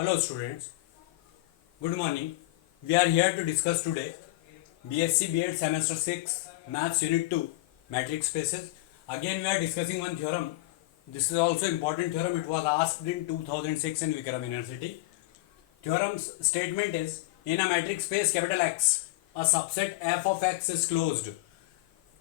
Hello students, good morning. We are here to discuss today BSc B.Ed semester 6 Maths Unit 2 Matrix Spaces. Again we are discussing one theorem. This is also important theorem. It was asked in 2006 in Vikram University. Theorem's statement is, in a matrix space capital X, a subset f of x is closed.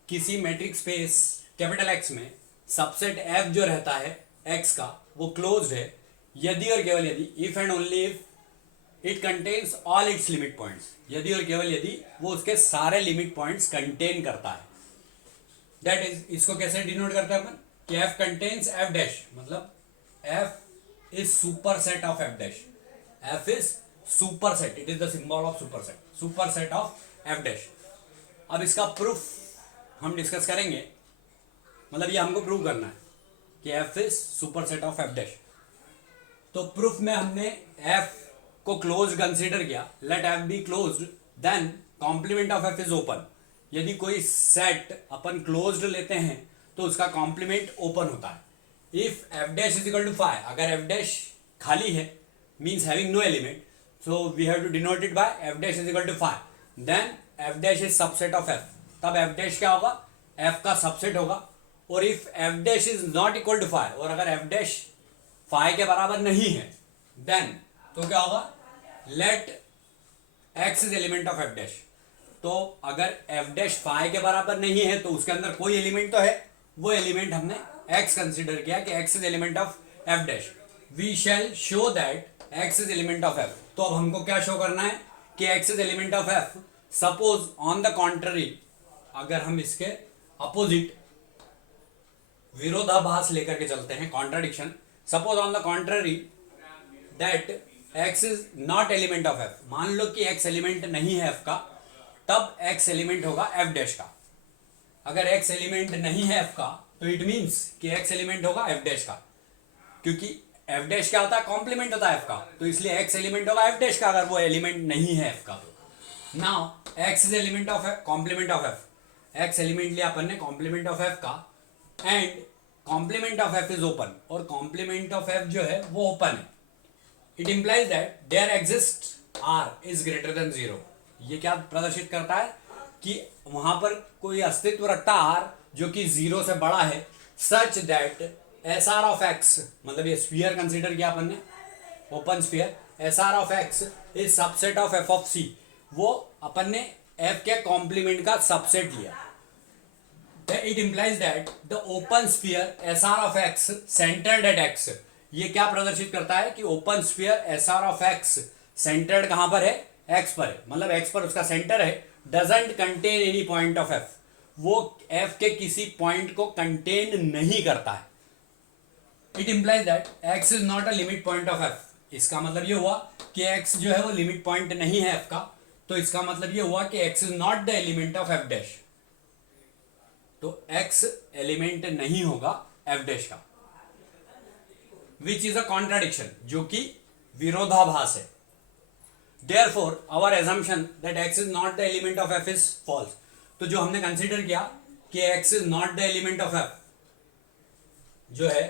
किसी matrix space capital X में subset f जो रहता है x का वो closed है यदि और केवल यदि if and only if it contains all it's limit points, यदि और केवल यदि वो उसके सारे लिमिट पॉइंट्स कंटेन करता है. दैट इज, इसको कैसे डिनोट करते हैं अपन कि f कंटेन्स f डैश, मतलब f is superset of f dash. f is super set, it is the symbol of super set, super set of f dash. अब इसका प्रूफ हम discuss करेंगे, मतलब ये हमको प्रूव करना है कि f is superset of f dash. तो प्रूफ में हमने f को क्लोज कंसीडर किया. Let f be closed, then complement of f is open. यदि कोई सेट अपन क्लोज्ड लेते हैं तो उसका कॉम्प्लीमेंट ओपन होता है. If f dash is equal to 5, अगर f डैश खाली है means having no element, so we have to denote it by f dash is equal to 5, then f dash is subset of f. तब f dash क्या होगा, f का subset होगा. और if f dash is not equal to 5, और अगर f dash 5 के बराबर नहीं है, देन तो क्या होगा, let x is element of f dash. तो अगर f डैश 5 के बराबर नहीं है तो उसके अंदर कोई एलिमेंट तो है, वो एलिमेंट हमने x कंसीडर किया कि x is element of f dash. We shall show that x is element of f. तो अब हमको क्या शो करना है कि x is element of f. Suppose on the contrary, अगर हम इसके अपोजिट विरोधाभास लेकर के चलते हैं, contradiction, suppose on the contrary that x is not element of f. मान लो कि x एलिमेंट नहीं है f का, तब x एलिमेंट होगा f डैश का. अगर x एलिमेंट नहीं है f का तो इट मींस कि x एलिमेंट होगा f डैश का, क्योंकि f डैश क्या होता है, कॉम्प्लीमेंट होता है f का. तो इसलिए x एलिमेंट होगा f डैश का अगर वो एलिमेंट नहीं है f का. तो now x is element of complement of f. x element लिया अपन ने कॉम्प्लीमेंट ऑफ f का, and complement of f is open, और कॉम्प्लीमेंट ऑफ f जो है वो ओपन है. It implies that there exist r is greater than 0. ये क्या प्रदर्शित करता है कि वहां पर कोई अस्तित्व रखता r जो कि 0 से बड़ा है, such that SR of x, मतलब ये स्फीयर कंसीडर किया अपन ने, open sphere, SR of x is subset of f of c. वो अपन ने f के कॉम्प्लीमेंट का सबसेट लिया. It implies that the open sphere SR of x centered at x. ये क्या प्रदर्शित करता है कि open sphere SR of x centred कहां पर है, x पर है, मतलब x पर उसका सेंटर है. Doesn't contain any point of f. वो f के किसी पॉइंट को कंटेन नहीं करता है. It implies that x is not a limit point of f. इसका मतलब ये हुआ कि x जो है वो लिमिट पॉइंट नहीं है f का. तो इसका मतलब ये हुआ कि x is not the element of f dash. तो x एलिमेंट नहीं होगा f डैश का, विच इज अ कॉन्ट्राडिक्शन, जो कि विरोधाभास है. Therefore, our assumption that x is not the element of f is false. तो जो हमने कंसीडर किया कि x is not the element of f जो है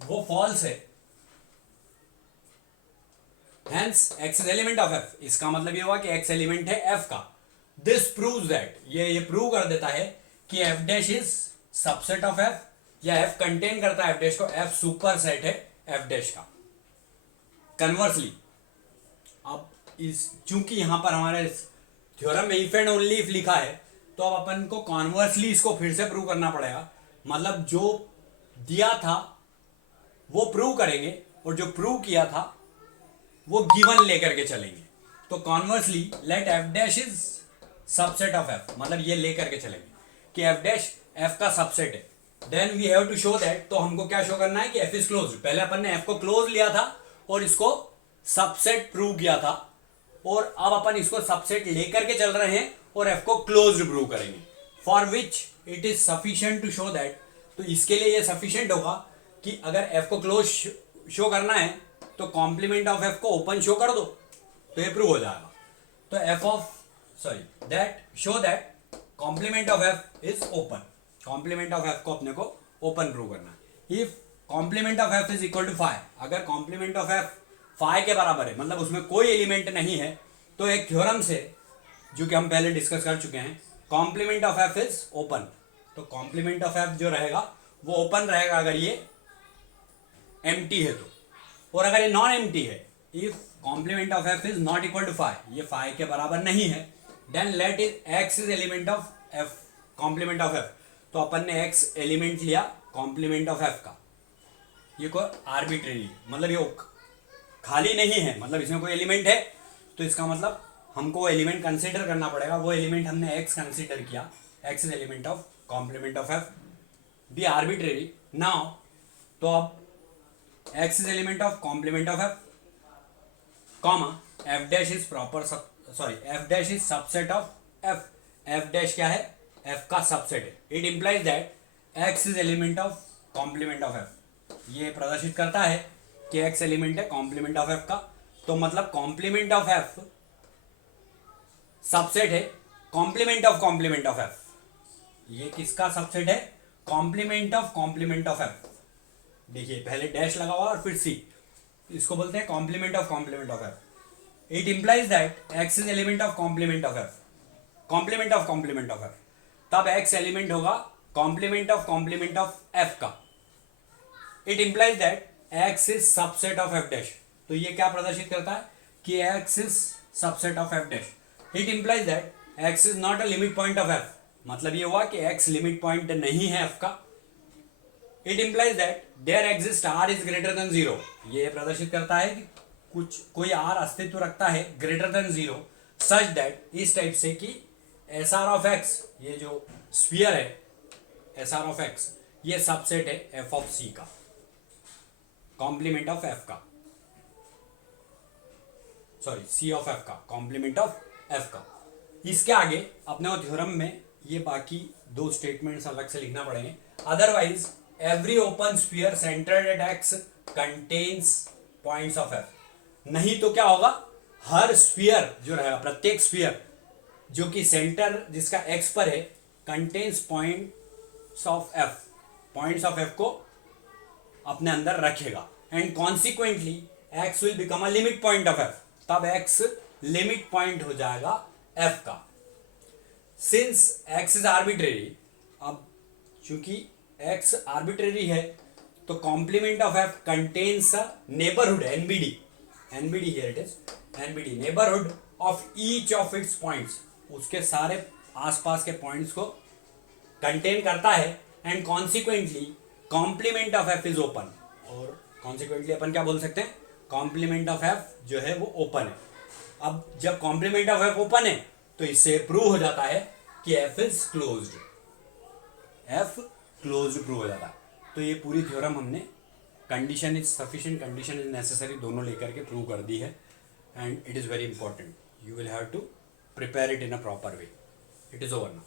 वो false है. Hence, x is element of f. इसका मतलब ये हुआ कि x एलिमेंट है f का. This proves that, ये प्रूव कर देता है कि f dash is subset of f, या f कंटेन करता है f डैश को, f सुपर सेट है f डैश का. कन्वर्सली, अब इस चूंकि यहां पर हमारे थ्योरम में इफ एंड ओनली इफ लिखा है, तो अब अपन को कॉन्वर्सली इसको फिर से प्रूव करना पड़ेगा. मतलब जो दिया था वो प्रूव करेंगे, और जो प्रूव किया था वो गिवन लेकर के चलेंगे. तो conversely let f dash is subset of f, मतलब ये लेकर के चलेंगे कि f डैश f का सबसेट है. Then we have to show that, तो हमको क्या शो करना है कि f इज क्लोज. पहले अपन ने f को क्लोज लिया था और इसको सबसेट प्रूव किया था, और अब अपन इसको सबसेट लेकर के चल रहे हैं और f को क्लोज्ड प्रूव करेंगे. For which it is sufficient to show that, तो इसके लिए ये सफिशिएंट होगा कि अगर f को क्लोज शो करना है तो कॉम्प्लीमेंट ऑफ f को ओपन शो कर दो, तो ये प्रूव हो जाएगा. तो f of that show that complement of f is open. Complement of f को अपने को ओपन प्रूव करना है. If complement of f is equal to 5, अगर कॉम्प्लीमेंट ऑफ f फाई के बराबर है, मतलब उसमें कोई एलिमेंट नहीं है, तो एक थ्योरम से जो कि हम पहले डिस्कस कर चुके हैं, complement of F is open. तो कॉम्प्लीमेंट ऑफ एफ जो रहेगा वो ओपन रहेगा अगर ये एम्प्टी है तो, और अगर ये नॉन एम्प्टी है, if complement of F is not equal to phi, ये फाई के बराबर नहीं है, then let is X is element of F, complement of F. तो अपन ने एक्स एलिमेंट लिया कॉम्प्लीमेंट ऑफ एफ का, ये कोई आर्बिट्रेरी, मतलब ये खाली नहीं है, मतलब इसमें कोई एलिमेंट है, तो इसका मतलब हमको वो एलिमेंट कंसीडर करना पड़ेगा। वो एलिमेंट हमने एक्स कंसीडर किया, X is element of complement of F, be arbitrary now. तो अब X is element of complement of F, comma F dash is proper, sorry F dash is subset of F, F dash क्या है, F का subset है। It implies that X is element of complement of F, ये प्रदर्शित करता है कि X element है कॉम्प्लीमेंट ऑफ एफ का। तो मतलब कॉम्प्लीमेंट ऑफ एफ सबसेट है कॉम्प्लीमेंट ऑफ एफ, ये किसका सबसेट है, कॉम्प्लीमेंट ऑफ एफ। देखिए पहले डैश लगा हुआ और फिर सी, इसको बोलते हैं complement of F. It implies that X is element of complement of F, complement of F, तब एक्स एलिमेंट होगा कॉम्प्लीमेंट ऑफ एफ का। It implies that X is subset of F dash, तो ये क्या प्रदर्शित करता है कि X is subset of F dash. It implies that X is not a limit point of F, मतलब ये हुआ कि एक्स लिमिट पॉइंट नहीं है एफ का। It implies that there exist R is greater than zero, ये प्रदर्शित करता है कि कोई आर अस्तित्व रखता है greater than zero, such that, इस टाइप से कि एस आर ऑफ एक्स, ये जो स्फीयर है एस आर ऑफ एक्स, ये सबसेट है एफ ऑफ सी का, कॉम्प्लीमेंट ऑफ एफ का, सॉरी सी ऑफ एफ का, कॉम्प्लीमेंट ऑफ एफ का। इसके आगे अपने वो थ्योरम में ये बाकी दो स्टेटमेंट्स अलग से लिखना पड़ेंगे। Otherwise every open sphere centred at X contains points of F, नहीं तो क्या होगा, हर स्फीयर जो रहेगा, प्रत्येक स्फीयर जो कि सेंटर जिसका एक्स पर है, contains points of F, points of F को अपने अंदर रखेगा, and consequently x will become a limit point of F, तब एक्स लिमिट पॉइंट हो जाएगा एफ का। सिंस एक्स इज आर्बिट्रेरी, अब चूंकि एक्स आर्बिट्रेरी है तो complement of F contains a neighbourhood, NBD, NBD here it is, NBD neighbourhood of each of its points, उसके सारे आसपास के पॉइंट्स को कंटेन करता है, and consequently complement of F is open, और कॉन्सिक्वेंटली अपन क्या बोल सकते हैं, कॉम्प्लीमेंट ऑफ एफ जो है वो ओपन है। अब जब कॉम्प्लीमेंट ऑफ एफ ओपन है तो इससे प्रूव हो जाता है कि F is closed, F closed prove हो जाता है। तो ये पूरी थ्योरम हमने condition is sufficient, condition is necessary दोनों लेकर के प्रूव कर दी है, and it is very important, you will have to prepare it in a proper way. It is over now.